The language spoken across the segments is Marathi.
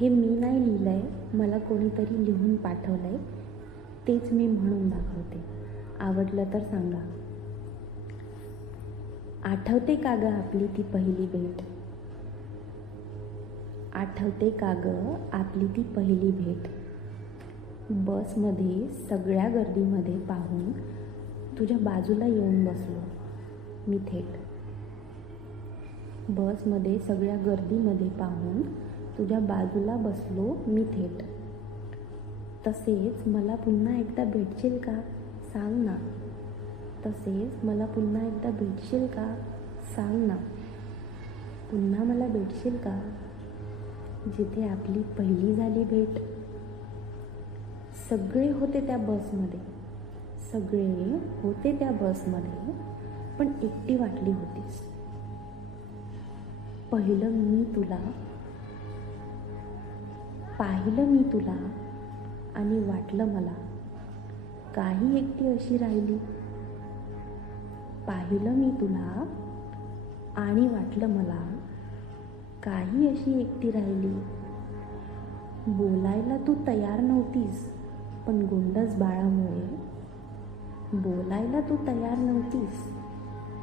हे मी नाही लिहिलं आहे मला कोणीतरी लिहून पाठवलं आहे तेच मी म्हणून दाखवते. आवडलं तर सांगा. आठवते का ग आपली ती पहिली भेट? आठवते का ग आपली ती पहिली भेट? बसमध्ये सगळ्या गर्दीमध्ये पाहून तुझ्या बाजूला येऊन बसलो. मी थेट. बसमध्ये सगळ्या गर्दीमध्ये पाहून तुझ्या बाजूला बसलो मी थेट. तसेच मला पुन्हा एकदा भेटशील का? सांग ना. तसेच मला पुन्हा एकदा भेटशील का? सांग ना. पुन्हा मला भेटशील का? जिथे आपली पहिली झाली भेट. सगळे होते त्या बसमध्ये. सगळे होते त्या बसमध्ये पण एकटी वाटली होतीस. पहिलं मी तुला पाहिलं मी तुला आणि वाटलं मला. काही एकटी अशी राहिली. पाहिलं मी तुला आणि वाटलं मला काही अशी एकटी राहिली. बोलायला तू तयार नव्हतीस पण गोंडस बाळामुळे. बोलायला तू तयार नव्हतीस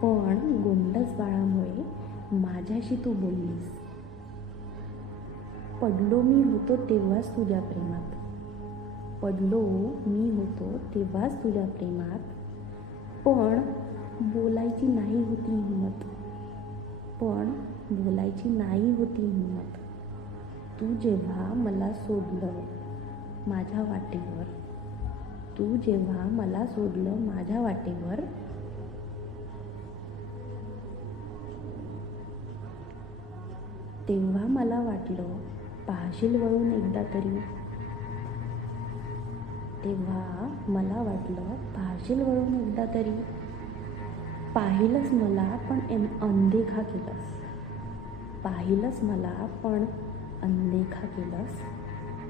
पण गोंडस बाळामुळे माझ्याशी तू बोललीस. पडलो मी होतो तेव्हाच तुझ्या प्रेमात. पडलो मी होतो तेव्हाच तुझ्या प्रेमात. पण बोलायची नाही होती हिंमत पण बोलायची नाही होती हिंमत तू जेव्हा मला सोडलं माझ्या वाटेवर तू जेव्हा मला सोडलं माझ्या वाटेवर तेव्हा मला वाटलं पाहशील वळून एकदा तरी. तेव्हा मला वाटलं पाहशील वळून एकदा तरी. पाहिलंच मला पण एन अनदेखा केलंस. पाहिलंच मला पण अनदेखा केलंस.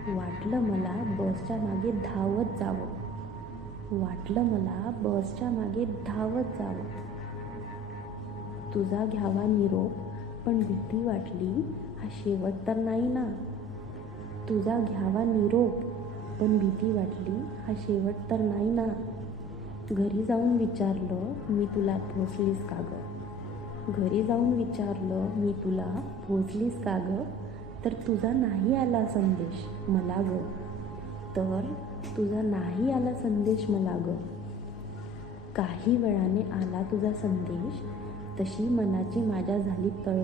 वाटलं मला बसच्या मागे धावत जावं. वाटलं मला बसच्या मागे धावत जावं. तुझा घ्यावा निरोप पण भीती वाटली हा शेवट तर नाही ना. तुझा घ्यावा निरोप. पण भीती वाटली हा शेवट तर नाही ना. घरी जाऊन विचारलं मी तुला पोचलीस का गं? घरी जाऊन विचारलं मी तुला पोचलीस का गं? तर तुझा नाही आला संदेश मला ग. तर तुझा नाही आला संदेश मला ग. काही वेळाने आला तुझा संदेश तशी मनाची माझ्या झाली तळमळ.